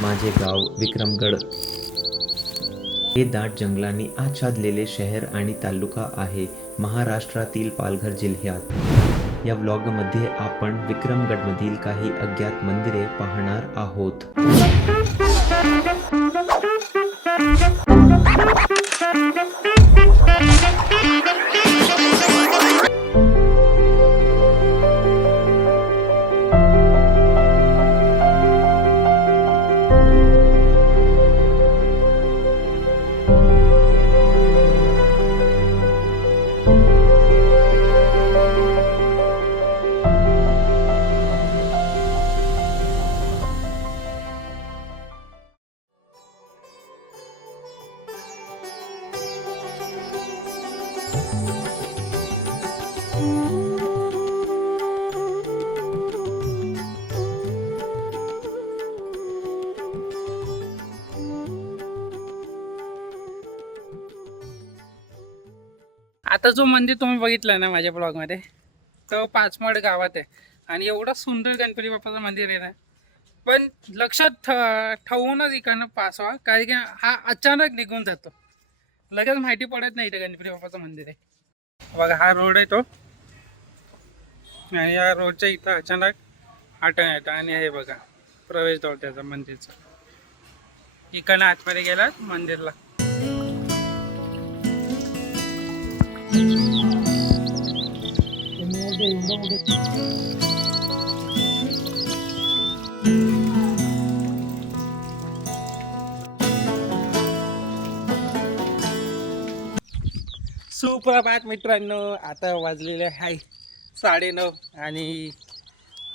माझे गाव विक्रमगड हे दाट जंगलांनी आच्छादलेले शहर आणि तालुका आहे महाराष्ट्रातील पालघर जिल्ह्यात. या व्लॉगमध्ये आपण विक्रमगडमधील काही अज्ञात मंदिरे पाहणार आहोत. आता जो मंदिर तुम्ही बघितलं ना माझ्या ब्लॉगमध्ये, तो पाचमड गावात आहे आणि एवढं सुंदर गणपती बाप्पाचं मंदिर आहे ना. पण लक्षात ठेवूनच इकडनं पास व्हा, कारण की हा अचानक निघून जातो, लगेच माहिती पडत नाही इथे गणपती बाप्पाचं मंदिर आहे. बघा हा रोड आहे तो, आणि या रोडच्या इथं अचानक आठवण येतं. आणि हे बघा प्रवेशद्वार त्याचा मंदिरचा, इकडनं आतमध्ये गेलात मंदिरला. सुप्रभात मित्रांनो, आता वाजलेले आहे 9:30 आणि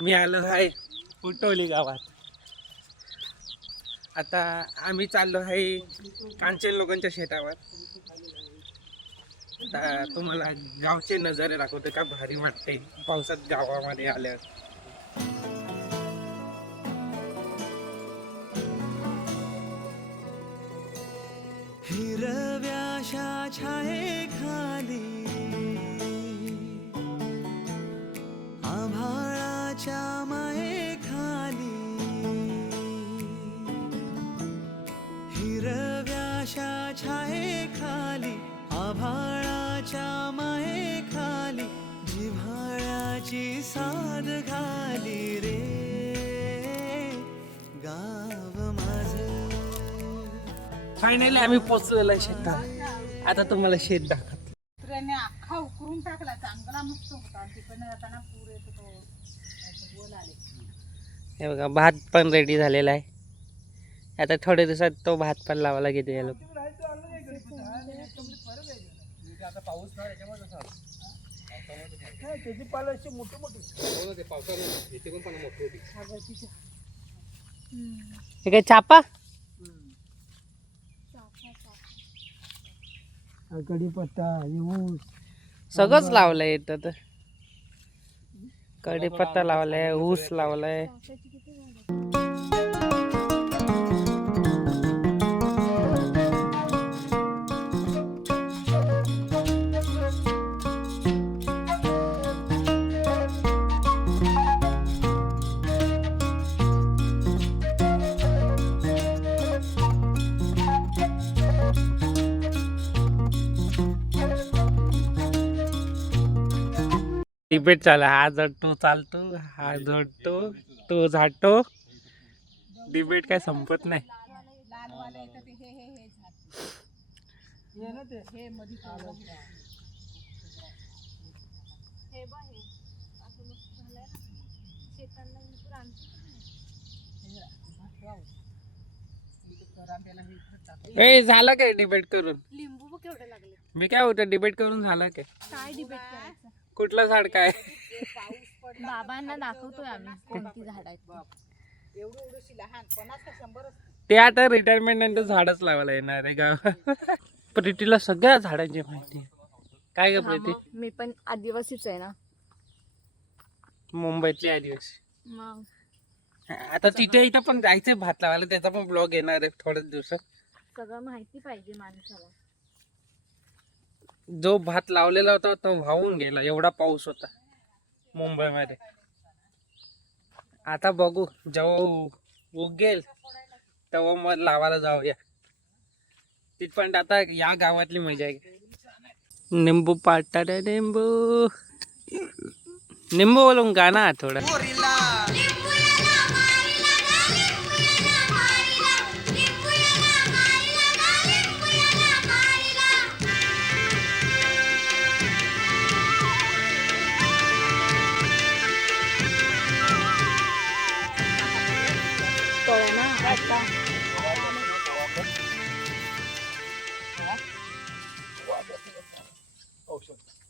मी आलो आहे उटोली गावात. आता आम्ही चाललो आहे कांचन लोकांच्या शेतावर. आता तुम्हाला गावचे नजारे दाखवते, का भारी वाटते पावसात गावामध्ये आल्यावर. हिरव्याशा छायेखाली आभाळाच्या मायेखाली, हिरव्याशा छायेखाली आभाळाच्या मायेखाली, जिव्हाळ्याची साद घाली रे गाव माझं. फायनली आम्ही पोचलेलो आहे शेतात. आता तुम्हाला शेत दाखवतो. अख्खा उकरून टाकला, चांगला मस्त होता. तिकडनं जाताना पूर येतो तो बोल आले. हे बघा भात पण रेडी झालेला आहे. आता थोड्या दिवसात तो भात पण लावायला घेते लोक. हे काय चापा कढीपत्ता, ऊस सगळंच लावलंय इथं. तर कढीपत्ता लावलाय, ऊस लावलाय. डिबेट चालू, हा जडतो चालतो, हा जडतो तो झाडतो. डिबेट काय संपत नाही. लालवाले येतं ते हे झाड. हे मध्ये हे बघ, हे असं मस्त झालंय ना शेतांना. ए झालं काय डिबेट करून? लिंबू बघ केवढे लागले. मी काय होतं डिबेट करून झालं काय? काय डिबेट करायचं? कुठलं झाड काय? बाबांना दाखवतोय आम्ही कोणती झाड आहेत. एवढं एवढं लहानपणात 100 ते आता रिटायरमेंट नंतर झाडच लावायला येणार आहे गाव. प्रीतीला सगळ्या झाडांची माहिती आहे. काय ग प्रीती? मी पण आदिवासीच आहे ना, मुंबईतली आदिवासी. मग आता तिथे इथं पण जायचंय भात लावायला, त्याचा पण ब्लॉग येणार आहे थोड्याच दिवसात. सगळं माहिती पाहिजे माणसाला. जो भात लावलेला होता तो वाहून गेला, एवढा पाऊस होता मुंबईमध्ये. आता बघू जेव्हा उगेल तेव्हा मग लावायला जाऊया. तिथपर्यंत आता या गावातली मजा आहे. निंबू पाटा रे निंबू, निंबू बोलून गाणं थोडं.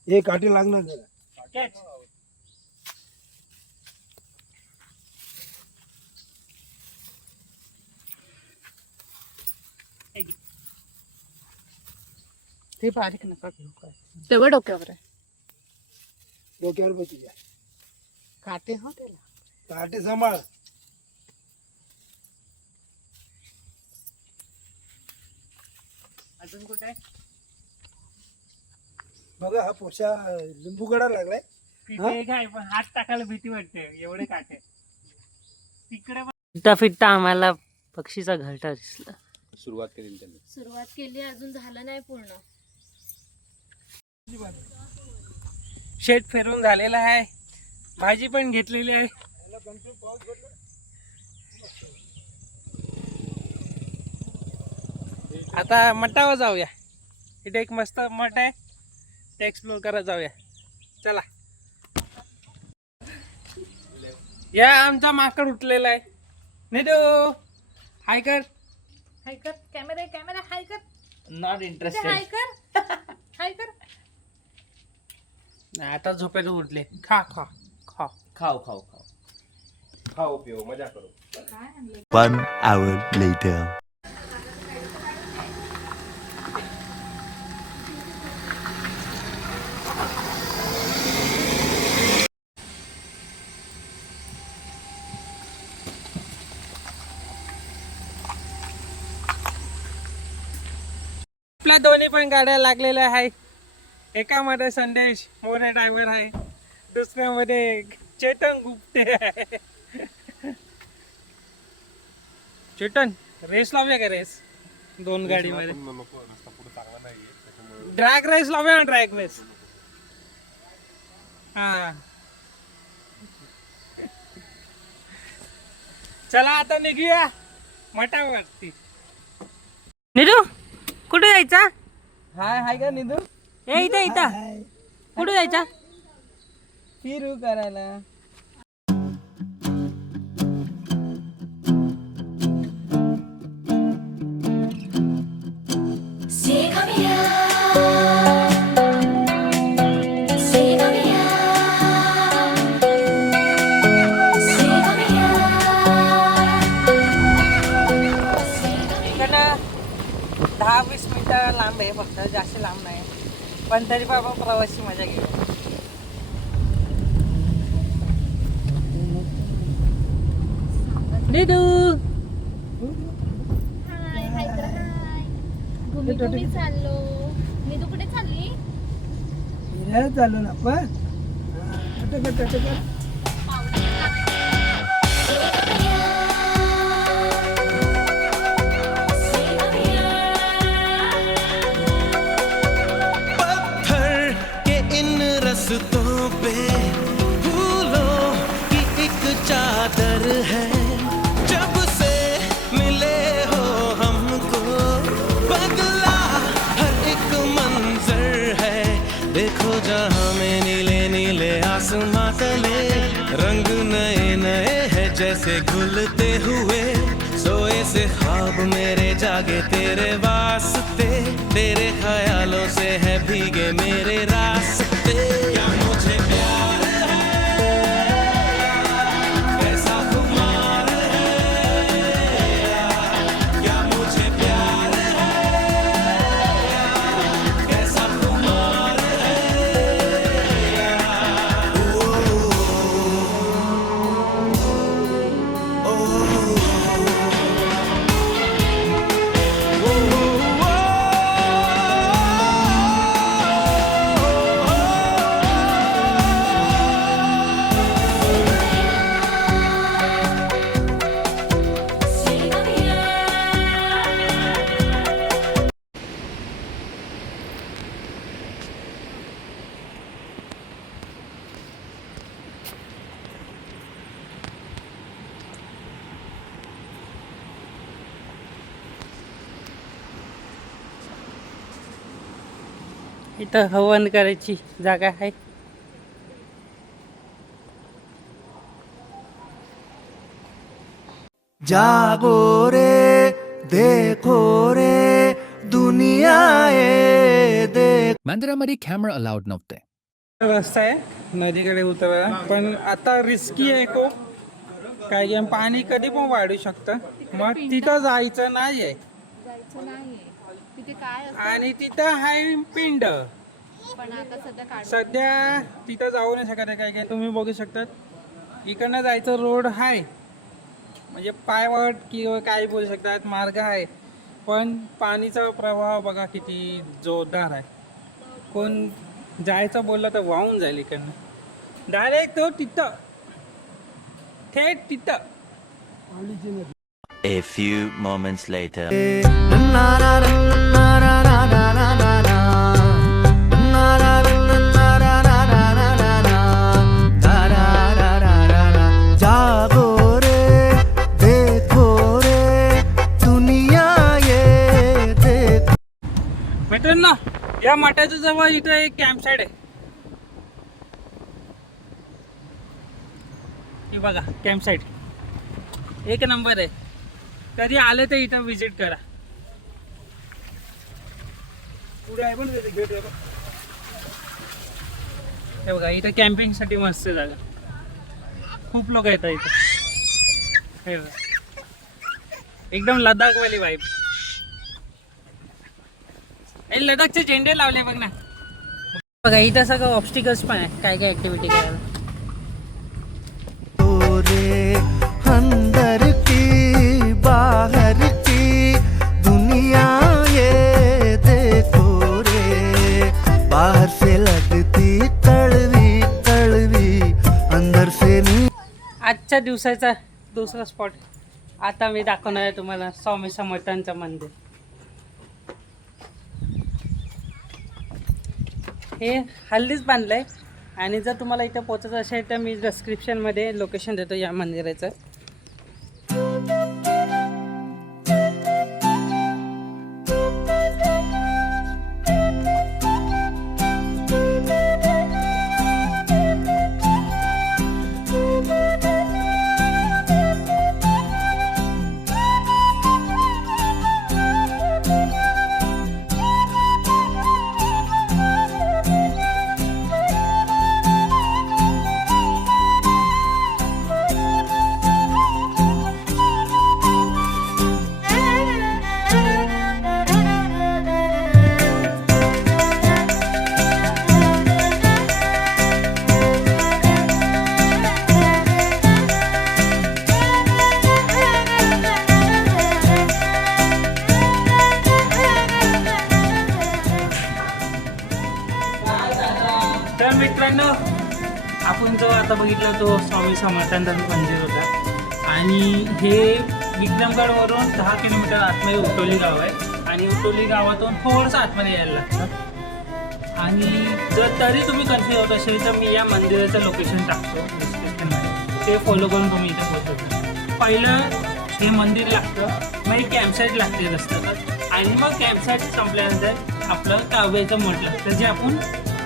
हे काठी लागणार जरा. ते बारीक नका घेऊ काय. तेवढं डोक्यावर आहे. डोक्यावर बसू द्या. काटे हो त्याला. काठी सांभाळ. अजून कुठे बघा हा पोशा लिंबू गडा लागलाय. तिथे काय पण हात टाकायला भीती वाटते एवढे काटे. तिकडे फिरता फिरता आम्हाला पक्षीचा घरटा दिसला. सुरुवात केली त्यांनी. सुरुवात केली, अजून झालं नाही पूर्ण. शेत फिरून झालेला आहे, भाजी पण घेतलेली आहे. आता मठावर जाऊया. इथे एक मस्त मठ आहे, ते एक्सप्लोर करत जाऊया. चला. या आमचा माकड उठलेला आहे. नाही तो हाय कर, हाय कर. कॅमेरा कॅमेरा हाय कर. Not interested. हाय कर. हाय कर. नाही, आता झोपेत उठले. खा खा खा. खाओ खाओ खाओ खाओ पिओ मजा करो. One hour later. आपल्या दोन्ही पण गाड्या लागलेल्या आहे. एकामध्ये संदेश मोरे ड्रायव्हर आहे, दुसऱ्यामध्ये चेतन गुप्ते आहे. चेतन रेस लावूया का? रेस दोन गाडीमध्ये ड्रॅग रेस लावूया ना. Drag race. हा चला आता निघूया मठावरती. निधू कुठे जायचा? हाय हाय का निंदू. ए इथं इथं कुठे जायचा? फिरू करायला. इकडनं 10-20 मिनिटं लांब आहे, फक्त जास्त लांब नाही. पण तरी बाबा प्रवासी मजा घेऊ. निधू हाय हाय कर. हाय. घुमी घुमी चाललो. मी तू कुठे चालली? फिरायला चाललो ना आपण. टटकर. पत्थर के इन रस्तों पे फूलों की एक चादर है. जब से मिले हो हमको बदला हर एक मंजर है. देखो जहाँ में नीले नीले आसमां तले रंग नए नए हैं जैसे घुलते हुए. सोए से ख्वाब मेरे जागे तेरे वास्ते. तेरे ख्यालों से है भीगे मेरे रास्ते. क्या मुझे प्यार है कैसा खुमार है. क्या मुझे प्यार है कैसा खुमार है. इथं हवन करायची जागा आहे. जागो रे देखो रे दुनिया ये देख. मंदिरामध्ये कॅमेरा अलाउड नव्हते. रस्ता आहे नदीकडे उतरायला, पण आता रिस्की आहे खूप, काय की पाणी कधी पण वाढू शकतं. मग तिथं जायचं नाही आहे. जायचं नाहीये तिथे काय असतं, आणि तिथं आहे पिंड. पण आता सध्या काढ सध्या तिथं जाऊ नाही शकत आहे. काय काय तुम्ही बघू शकतात इकडनं जायचं रोड आहे, म्हणजे पायवाट किंवा काही बोलू शकतात मार्ग आहे, पण पाणीचा प्रवाह बघा किती जोरदार आहे. कोण जायचं बोललं तर वाहून जाईल इकडनं डायरेक्ट तो तिथं, थेट तिथं. A few moments later. जागो रे देखो रे दुनिया ये देख. मित्रांनो या मठाच्या जवळ इथं एक कॅम्प साईड आहे. हे बघा कॅम्प साईड एक नंबर आहे. कधी आले तर इथं विजिट करा. पुढे आहे पण गेट आहे. हे बघा इथं कॅम्पिंगसाठी मस्त जागा, खूप लोक येतात इथं. हे बघा एकदम लडाखवाली वाईब. हे लडाखचे झेंडे लावले बघ ना. बघा इथं सगळं ऑब्स्टिकल्स पण आहे, काय काय ऍक्टिव्हिटी करायला. रे अंदर की बाहर की दुनिया ये देखो रे. बाहर से लगती कड़वी कड़वी अंदर से नी. आजच्या दिवसाचा दुसरा स्पॉट आता मी दाखवणार आहे तुम्हाला, स्वामी समर्थांचं मंदिर. हे हल्लीच बांधलंय, आणि जर तुम्हाला इथं पोचायचं असेल तर मी डिस्क्रिप्शनमध्ये लोकेशन देतो या मंदिराचं. तर मित्रांनो आपण जो आता बघितलं तो स्वामी समर्थांचं मंदिर होता, आणि हे विक्रमगडवरून 10 किलोमीटर आतमध्ये उटोली गाव आहे, आणि उटोली गावातून थोडंसं आतमध्ये यायला लागतं. आणि जर तरी तुम्ही कन्फ्युज होत असेल तर मी या मंदिराचं लोकेशन टाकतो डिस्क्रिप्शनमध्ये, ते फॉलो करून तुम्ही इथे पोहोचू. पहिलं हे मंदिर लागतं, मग एक कॅम्पसाईट लागते रस्त्यात, आणि मग कॅम्पसाईट संपल्यानंतर आपलं काव्याचं मठ लागतं, जे आपण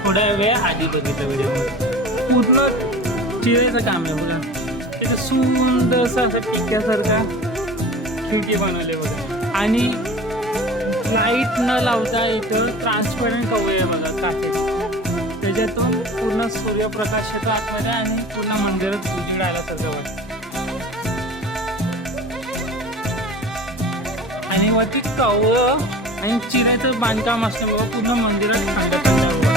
थोड्या वेळ आधी बघितलं व्हिडिओमध्ये. पूर्ण चिरेचं काम आहे बघा, त्याचं सुंदरसं असं टिक्यासारखा खिडकी बनवले बघा, आणि लाईट न लावता इथं ट्रान्सपरंट कवळे आहे बघा काचेचे, त्याच्यातून पूर्ण सूर्यप्रकाश येतो आतमध्ये, आणि पूर्ण मंदिरात उजेड आल्यासारखं वाटतं. आणि वरती कवळं आणि चिऱ्याचं बांधकाम असल्यामुळं पूर्ण मंदिरात थंड थंड हवा.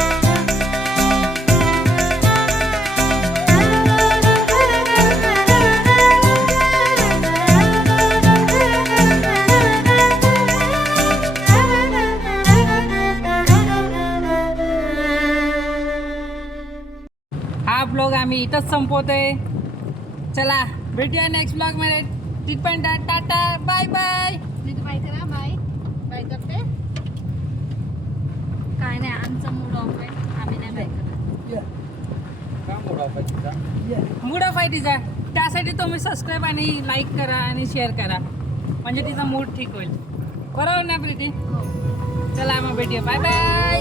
हा ब्लॉग आम्ही इथंच संपवतोय. चला भेटूया नेक्स्ट ब्लॉग मध्ये. तिथपर्यंत टाटा बाय बाय. तिथे बाय करा. बाय बाय करते. काय नाही आमचा मूड ऑफ आहे, आम्ही नाही बाय करत. मूड ऑफ आहे तिचा, त्यासाठी तुम्ही सबस्क्राईब आणि लाईक करा आणि शेअर करा, म्हणजे तिचा मूड ठीक होईल. बरोबर ना प्रीती? चला मग भेटूया. Bye bye.